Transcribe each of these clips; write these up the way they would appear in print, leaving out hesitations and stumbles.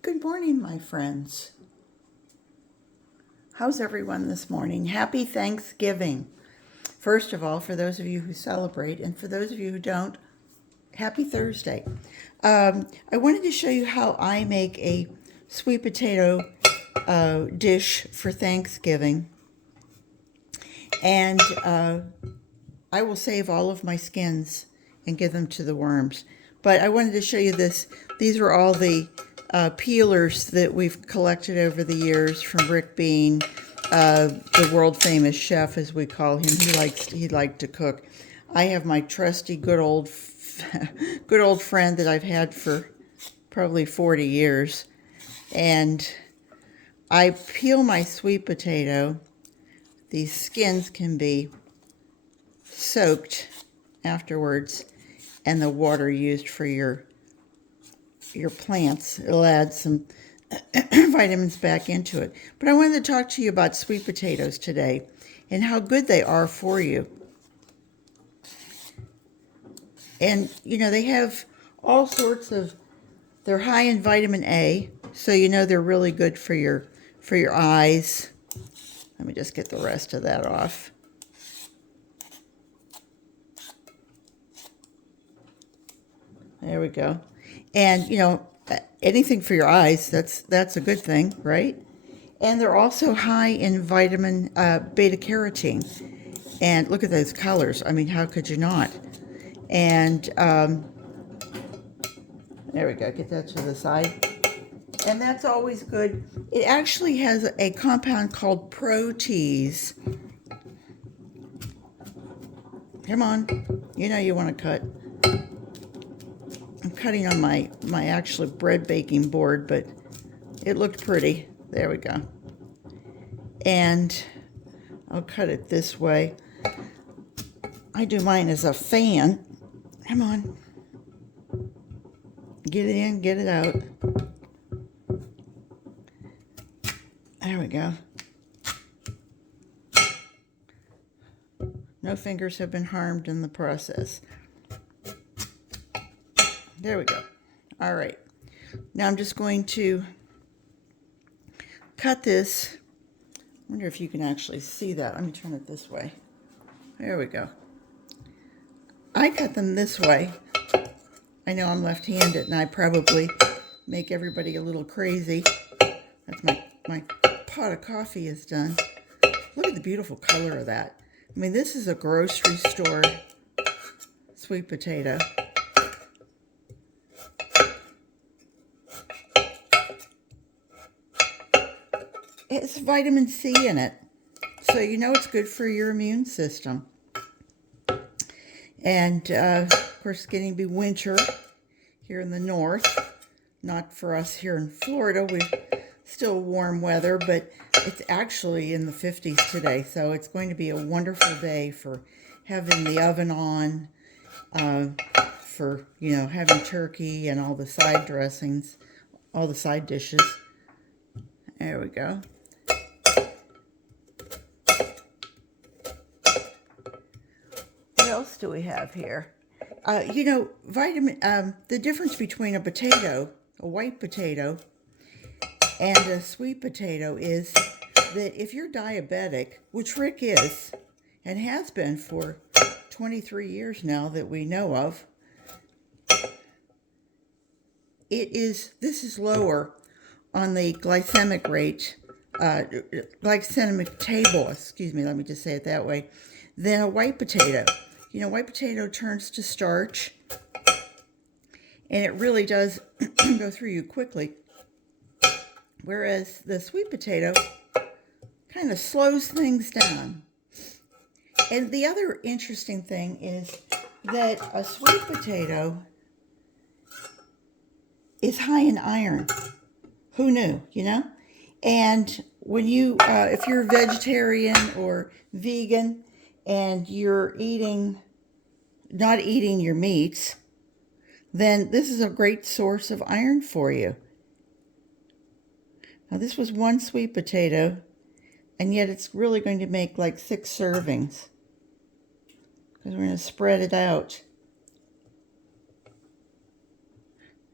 Good morning, my friends. How's everyone this morning? Happy Thanksgiving. First of all, for those of you who celebrate, and for those of you who don't, happy Thursday. I wanted to show you how I make a sweet potato dish for Thanksgiving. And I will save all of my skins and give them to the worms. But I wanted to show you this. These are all the peelers that we've collected over the years from Rick Bean, the world famous chef, as we call him. He liked to cook. I have my trusty good old friend that I've had for probably 40 years, and I peel my sweet potato. These skins can be soaked afterwards, and the water used for your plants. It'll add some vitamins back into it. But I wanted to talk to you about sweet potatoes today and how good they are for you. And they have all sorts of, they're high in vitamin A, so they're really good for your eyes. Let me just get the rest of that off. There we go. And anything for your eyes, that's a good thing, right? And they're also high in vitamin beta carotene. And look at those colors. I mean, how could you not? And there we go. Get that to the side. And that's always good. It actually has a compound called protease. Come on. You want to cut. I'm cutting on my actual bread baking board, but it looked pretty. There we go. And I'll cut it this way. I do mine as a fan. Come on. Get it in, get it out. There we go. No fingers have been harmed in the process. There we go. All right. Now I'm just going to cut this. I wonder if you can actually see that. Let me turn it this way. There we go. I cut them this way. I know I'm left-handed, and I probably make everybody a little crazy. That's my pot of coffee is done. Look at the beautiful color of that. I mean, this is a grocery store sweet potato. It's vitamin C in it, so it's good for your immune system. And of course, it's getting to be winter here in the north. Not for us here in Florida. We still warm weather, but it's actually in the 50s today, so it's going to be a wonderful day for having the oven on, for having turkey and all the side dressings, all the side dishes. There we go. What else do we have here? The difference between a potato, a white potato, and a sweet potato is that if you're diabetic, which Rick is, and has been for 23 years now that we know of, this is lower on the glycemic rate, glycemic table, excuse me, let me just say it that way, than a white potato. White potato turns to starch, and it really does go through you quickly. Whereas the sweet potato kind of slows things down. And the other interesting thing is that a sweet potato is high in iron. Who knew, And when if you're vegetarian or vegan and you're not eating your meats, then this is a great source of iron for you. Now, this was one sweet potato, and yet it's really going to make like 6 servings, because we're going to spread it out.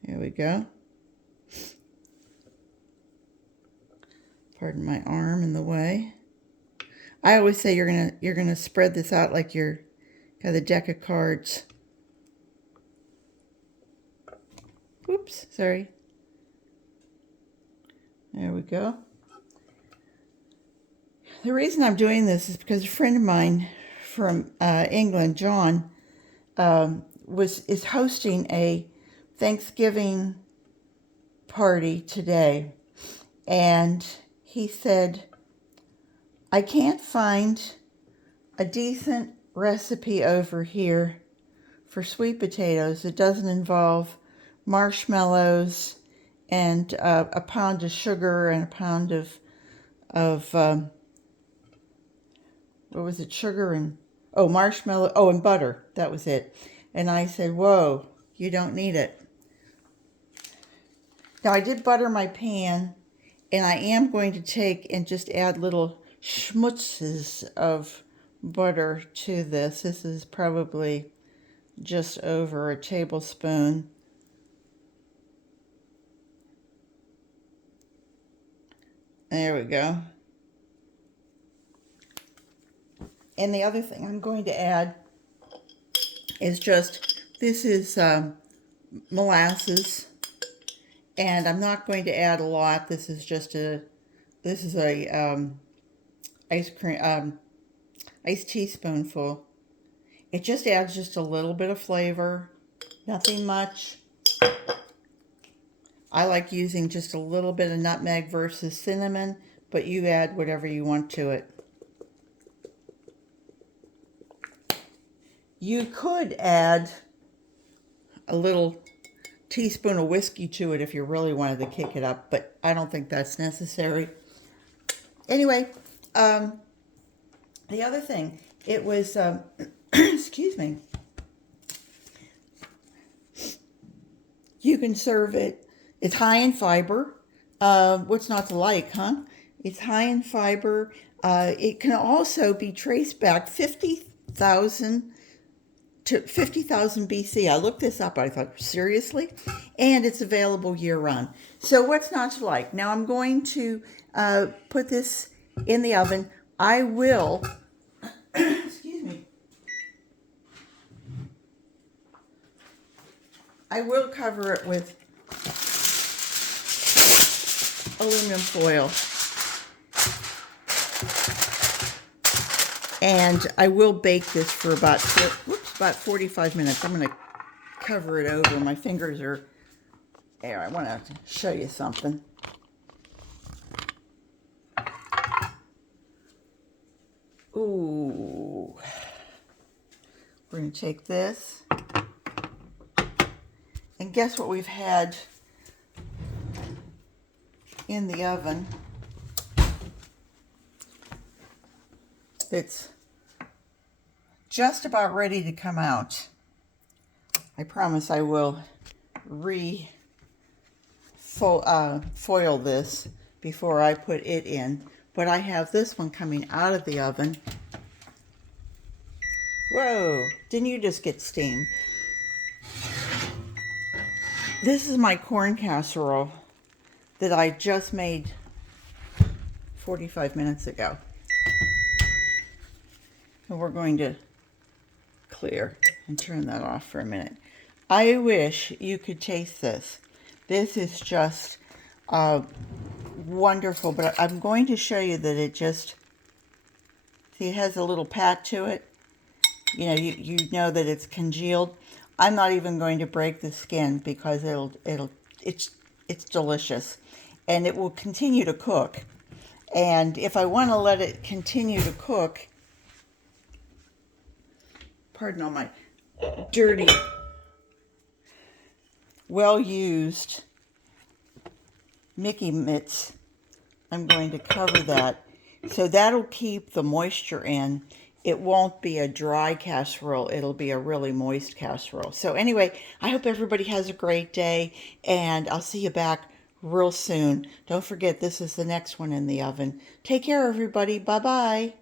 There we go. Pardon my arm in the way. I always say you're gonna spread this out like you're got a deck of cards. Oops, sorry. There we go. The reason I'm doing this is because a friend of mine from England, John, is hosting a Thanksgiving party today, and he said, I can't find a decent recipe over here for sweet potatoes that doesn't involve marshmallows and a pound of sugar and a pound of what was it, sugar and, oh, marshmallow, oh, and butter, that was it. And I said, whoa, you don't need it. Now I did butter my pan, and I am going to take and just add little schmutzes of butter to this. This is probably just over a tablespoon. There we go. And the other thing I'm going to add is just, this is molasses, and I'm not going to add a lot. This is just a ice teaspoonful. It just adds just a little bit of flavor, nothing much. I like using just a little bit of nutmeg versus cinnamon, but you add whatever you want to it. You could add a little teaspoon of whiskey to it if you really wanted to kick it up, but I don't think that's necessary. Anyway, the other thing, it was, excuse me, you can serve it, it's high in fiber. What's not to like, huh? It's high in fiber. It can also be traced back 50,000 BC. I looked this up. I thought, seriously? And it's available year-round. So what's not to like? Now I'm going to put this in the oven. I will, excuse me, I will cover it with aluminum foil. And I will bake this for about 45 minutes. I'm going to cover it over. My fingers are there. I want to show you something. Ooh. We're going to take this. And guess what we've had in the oven? It's just about ready to come out. I promise I will foil this before I put it in. But I have this one coming out of the oven. Whoa, didn't you just get steamed? This is my corn casserole that I just made 45 minutes ago. And we're going to clear and turn that off for a minute. I wish you could taste this. This is just wonderful, but I'm going to show you that it just, see, it has a little pat to it. You know, you know that it's congealed. I'm not even going to break the skin because it's delicious, and it will continue to cook. And if I want to let it continue to cook, pardon all my dirty, well-used Mickey mitts, I'm going to cover that. So that'll keep the moisture in. It won't be a dry casserole. It'll be a really moist casserole. So anyway, I hope everybody has a great day, and I'll see you back real soon. Don't forget, this is the next one in the oven. Take care, everybody. Bye-bye.